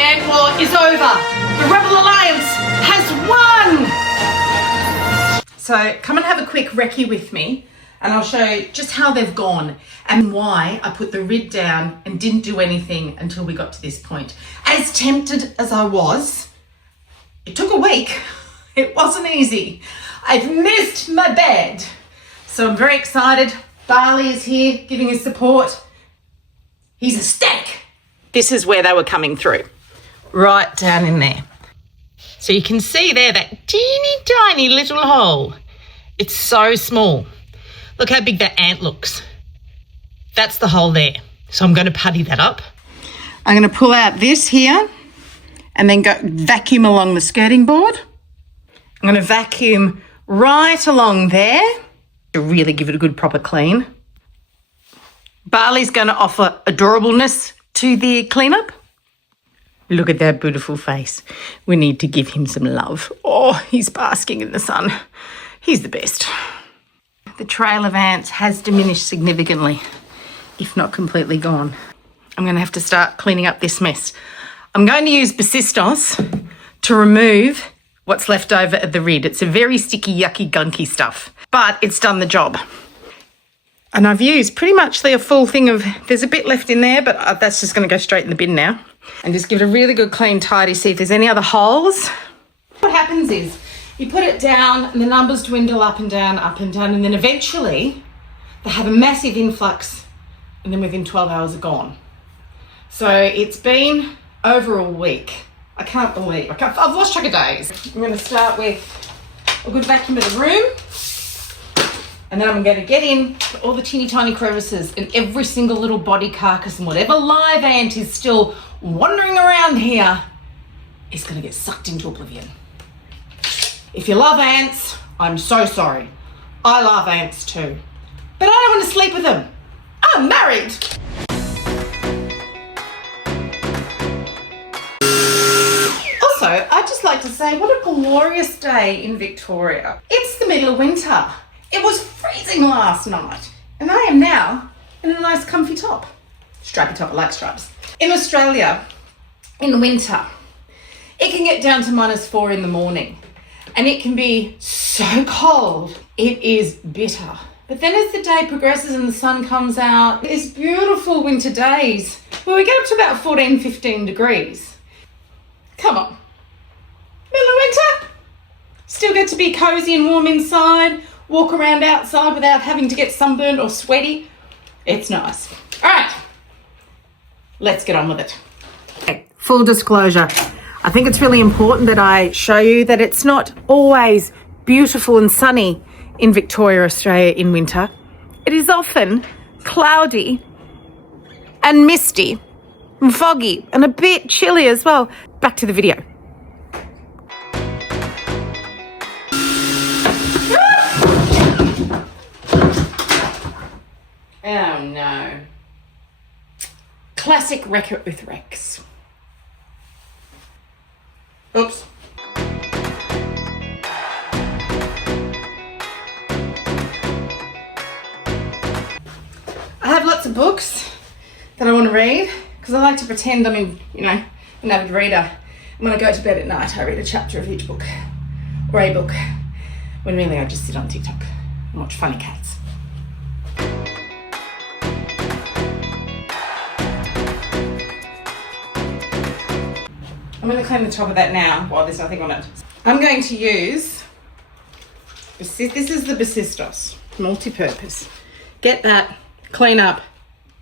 ant war is over. The Rebel Alliance has won. So come and have a quick recce with me and I'll show you just how they've gone and why I put the rid down and didn't do anything until we got to this point. As tempted as I was, it took a week. It wasn't easy. I've missed my bed. So I'm very excited. Barley is here giving his support. He's a steak. This is where they were coming through, right down in there. So you can see there that teeny tiny little hole. It's so small. Look how big that ant looks. That's the hole there. So I'm going to putty that up. I'm going to pull out this here and then go vacuum along the skirting board. I'm going to vacuum right along there to really give it a good proper clean. Barley's going to offer adorableness to the cleanup. Look at that beautiful face. We need to give him some love. Oh, he's basking in the sun. He's the best. The trail of ants has diminished significantly, if not completely gone. I'm going to have to start cleaning up this mess. I'm going to use Bosistos to remove what's left over at the rid. It's a very sticky, yucky, gunky stuff, but it's done the job. And I've used pretty much a full thing of, there's a bit left in there, but that's just going to go straight in the bin now. And just give it a really good clean tidy, see if there's any other holes. What happens is you put it down and the numbers dwindle up and down, and then eventually they have a massive influx and then within 12 hours are gone. So it's been over a week. I can't believe, I've lost track of days. I'm going to start with a good vacuum of the room. And then I'm going to get in all the teeny tiny crevices and every single little body carcass and whatever live ant is still wandering around here is going to get sucked into oblivion. If you love ants, I'm so sorry. I love ants too. But I don't want to sleep with them. I'm married. Also, I'd just like to say what a glorious day in Victoria. It's the middle of winter. It was freezing last night, and I am now in a nice comfy top. Stripy top, I like stripes. In Australia, in the winter, it can get down to -4 in the morning, and it can be so cold, it is bitter. But then as the day progresses and the sun comes out, there's beautiful winter days where we get up to about 14, 15 degrees. Come on. Middle of winter, still get to be cozy and warm inside, walk around outside without having to get sunburned or sweaty. It's nice. All right, let's get on with it. Okay, full disclosure, I think it's really important that I show you that it's not always beautiful and sunny in Victoria, Australia in winter. It is often cloudy and misty and foggy and a bit chilly as well. Back to the video. Oh no. Classic wreck it with Rex. Oops. I have lots of books that I want to read because I like to pretend I'm an avid reader. And when I go to bed at night, I read a chapter of each book or a book, when really I just sit on TikTok and watch funny cats. I'm going to clean the top of that now while there's nothing on it. I'm going to use, this is the Bosistos, multi-purpose. Get that, clean up,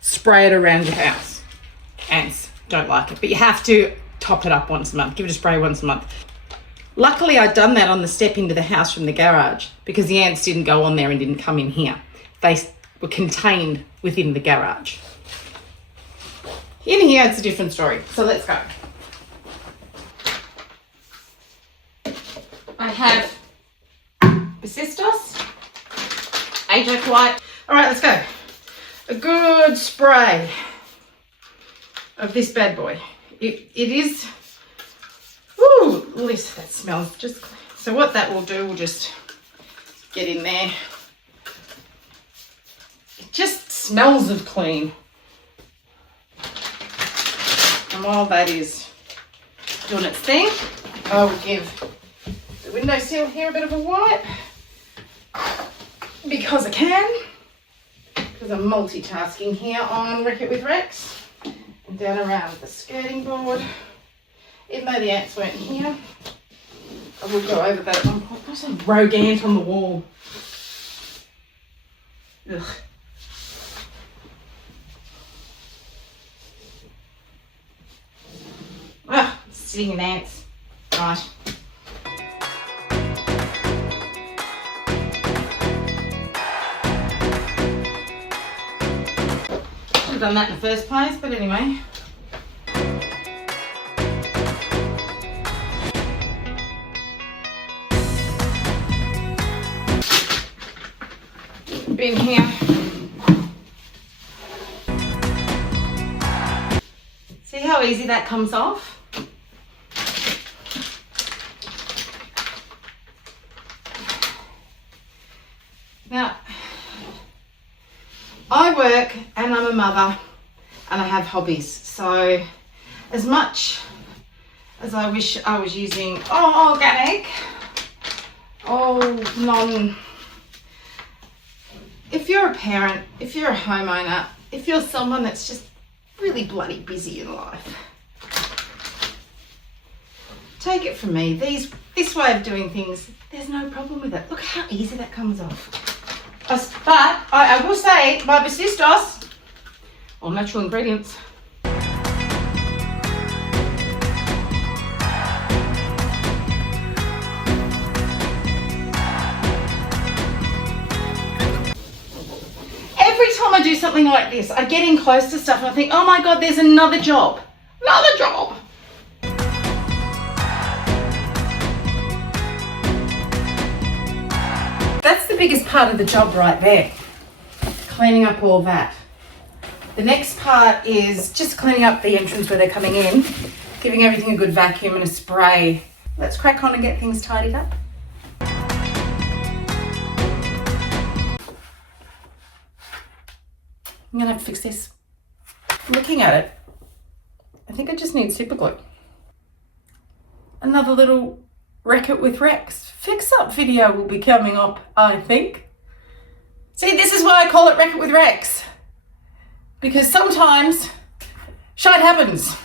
spray it around your house. Ants don't like it, but you have to top it up once a month. Give it a spray once a month. Luckily, I'd done that on the step into the house from the garage because the ants didn't go on there and didn't come in here. They were contained within the garage. In here, it's a different story. So let's go. I have Bosistos, Ajax White. All right, let's go. A good spray of this bad boy. It is, ooh, listen, that smells just clean. So what that will do, we'll just get in there. It just smells of clean. And while that is doing its thing. I will give the windowsill here a bit of a wipe because I can, because I'm multitasking here on Wreck It with Rex and down around the skirting board. Even though the ants weren't here, I will go over that at one point. There's a rogue ant on the wall. Ugh. Ah, sitting in ants. Right. Should have done that in the first place, but anyway. Bin here. See how easy that comes off? Now, I work and I'm a mother and I have hobbies. So as much as I wish I was using organic, if you're a parent, if you're a homeowner, if you're someone that's just really bloody busy in life, take it from me, this way of doing things, there's no problem with it. Look how easy that comes off. But I will say, my Bosistos, all natural ingredients. Every time I do something like this, I get in close to stuff and I think, oh my God, there's another job. Another job. That's the biggest part of the job right there. Cleaning up all that. The next part is just cleaning up the entrance where they're coming in, giving everything a good vacuum and a spray. Let's crack on and get things tidied up. I'm gonna have to fix this. Looking at it, I think I just need super glue. Another little Wreck It with Rex fix up video will be coming up, I think. See, this is why I call it Wreck It with Rex. Because sometimes shite happens.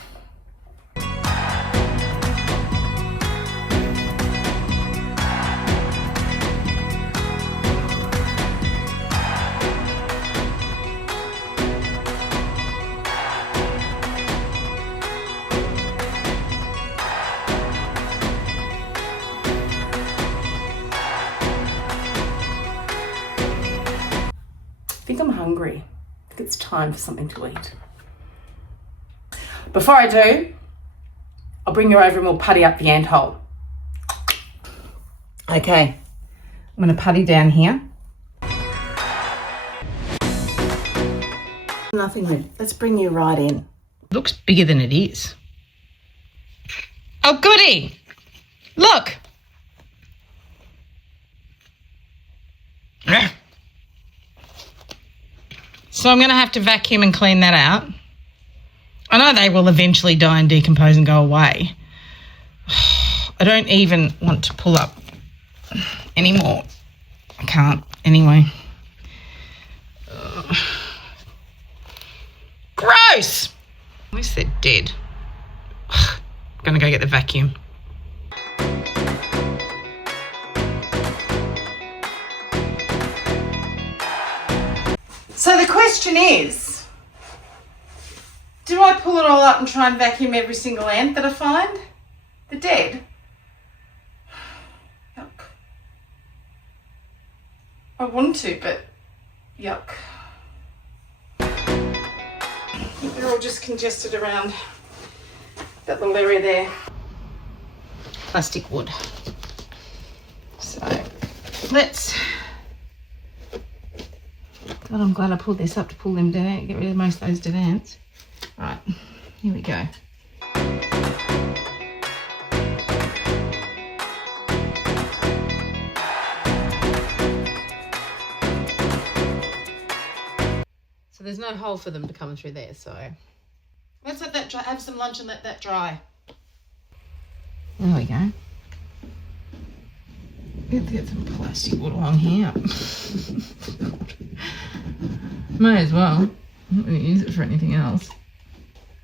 I think I'm hungry. I think it's time for something to eat. Before I do, I'll bring you over and we'll putty up the ant hole. Okay, I'm going to putty down here. Nothing there. Let's bring you right in. Looks bigger than it is. Oh, goody! Look! So I'm going to have to vacuum and clean that out. I know they will eventually die and decompose and go away. I don't even want to pull up anymore. I can't anyway. Gross! At least they're dead. I'm going to go get the vacuum. So the question is, do I pull it all up and try and vacuum every single ant that I find? They're dead. Yuck. I want to, but yuck. They're all just congested around that little area there. Plastic wood. So let's... God, I'm glad I pulled this up to pull them down, get rid of most of those dead ants. Right, here we go. So there's no hole for them to come through there, so let's let that dry, have some lunch and let that dry. There we go. Let's get some plastic wood along here. May as well. I'm not going to use it for anything else.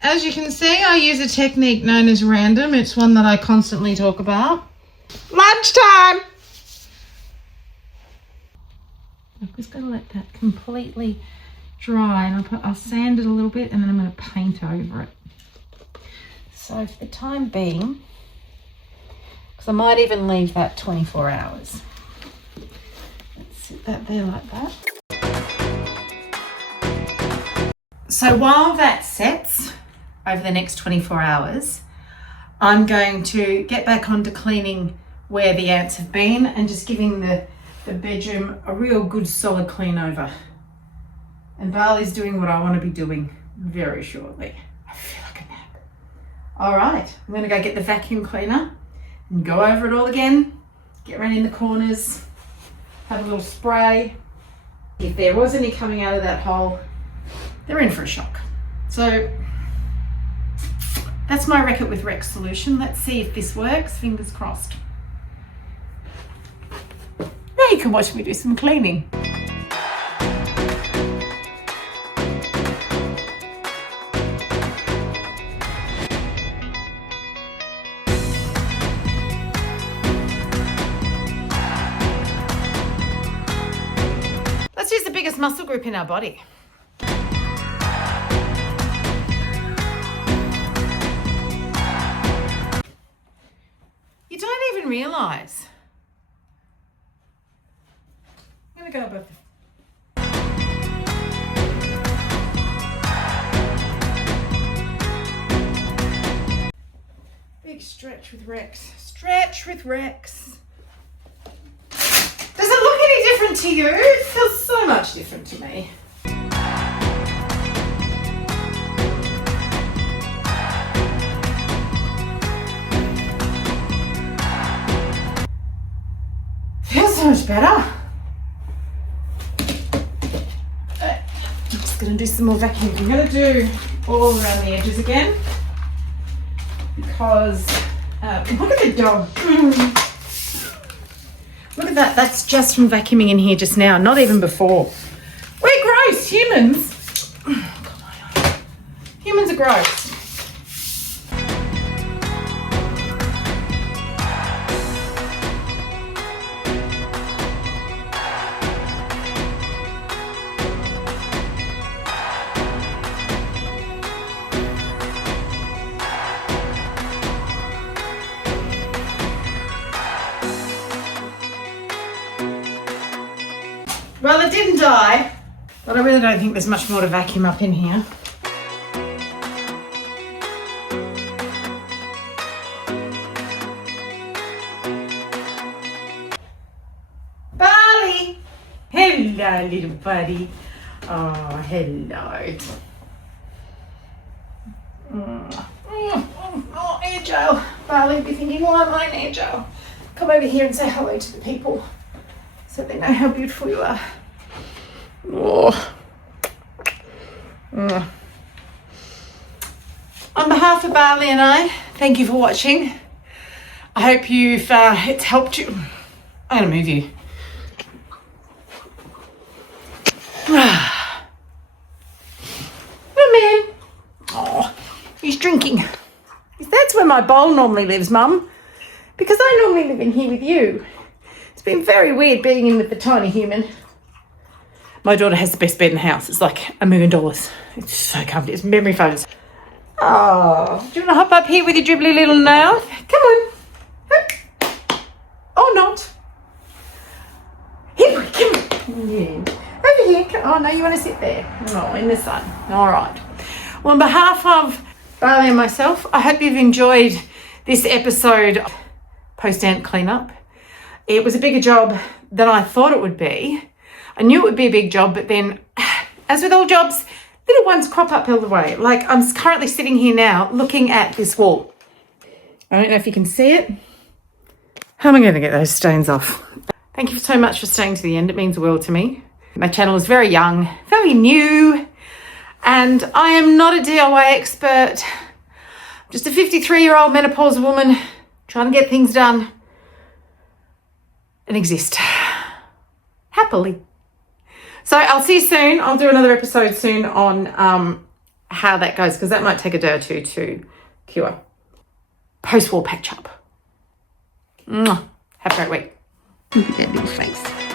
As you can see, I use a technique known as random. It's one that I constantly talk about. Lunchtime! I've just got to let that completely dry, and I'll sand it a little bit, and then I'm going to paint over it. So for the time being, because I might even leave that 24 hours. Let's sit that there like that. So while that sets over the next 24 hours, I'm going to get back onto cleaning where the ants have been and just giving the bedroom a real good solid clean over. And Barley's doing what I want to be doing very shortly. I feel like a nap. All right, I'm going to go get the vacuum cleaner and go over it all again, get around in the corners, have a little spray. If there was any coming out of that hole, they're in for a shock. So that's my Wreck It with Rex solution. Let's see if this works, fingers crossed. Now you can watch me do some cleaning. Let's use the biggest muscle group in our body. You don't even realise. I'm going to go above the... Big stretch with Rex. Stretch with Rex. Does it look any different to you? It feels so much different to me. Feels so much better. I'm just going to do some more vacuuming. I'm going to do all around the edges again because look at the dog. Look at that. That's just from vacuuming in here just now, not even before. We're gross, humans. Humans are gross. Well, it didn't die, but I really don't think there's much more to vacuum up in here. Barley! Hello, little buddy. Oh, hello. Oh, air gel. Barley will be thinking, why am I in air gel? Come over here and say hello to the people so they know how beautiful you are. Oh. On behalf of Barley and I, thank you for watching. I hope it's helped you. I'm going to move you. Oh, man. Oh, he's drinking. That's where my bowl normally lives, Mum, because I normally live in here with you. It's been very weird being in with the tiny human. My daughter has the best bed in the house. It's like $1 million. It's so comfy. It's memory foams. Oh, do you want to hop up here with your dribbly little nail? Come on. Or not. Here, come on. Yeah. Over here. Oh, no, you want to sit there. Oh, in the sun. All right. Well, on behalf of Barley and myself, I hope you've enjoyed this episode of post-ant cleanup. It was a bigger job than I thought it would be. I knew it would be a big job, but then, as with all jobs, little ones crop up all the way. Like, I'm currently sitting here now looking at this wall. I don't know if you can see it. How am I going to get those stains off? Thank you so much for staying to the end. It means the world to me. My channel is very young, very new, and I am not a DIY expert. I'm just a 53-year-old menopausal woman trying to get things done and exist happily. So I'll see you soon. I'll do another episode soon on how that goes, because that might take a day or two to cure. Post-war patch up. Mwah. Have a great week. Look at that little face.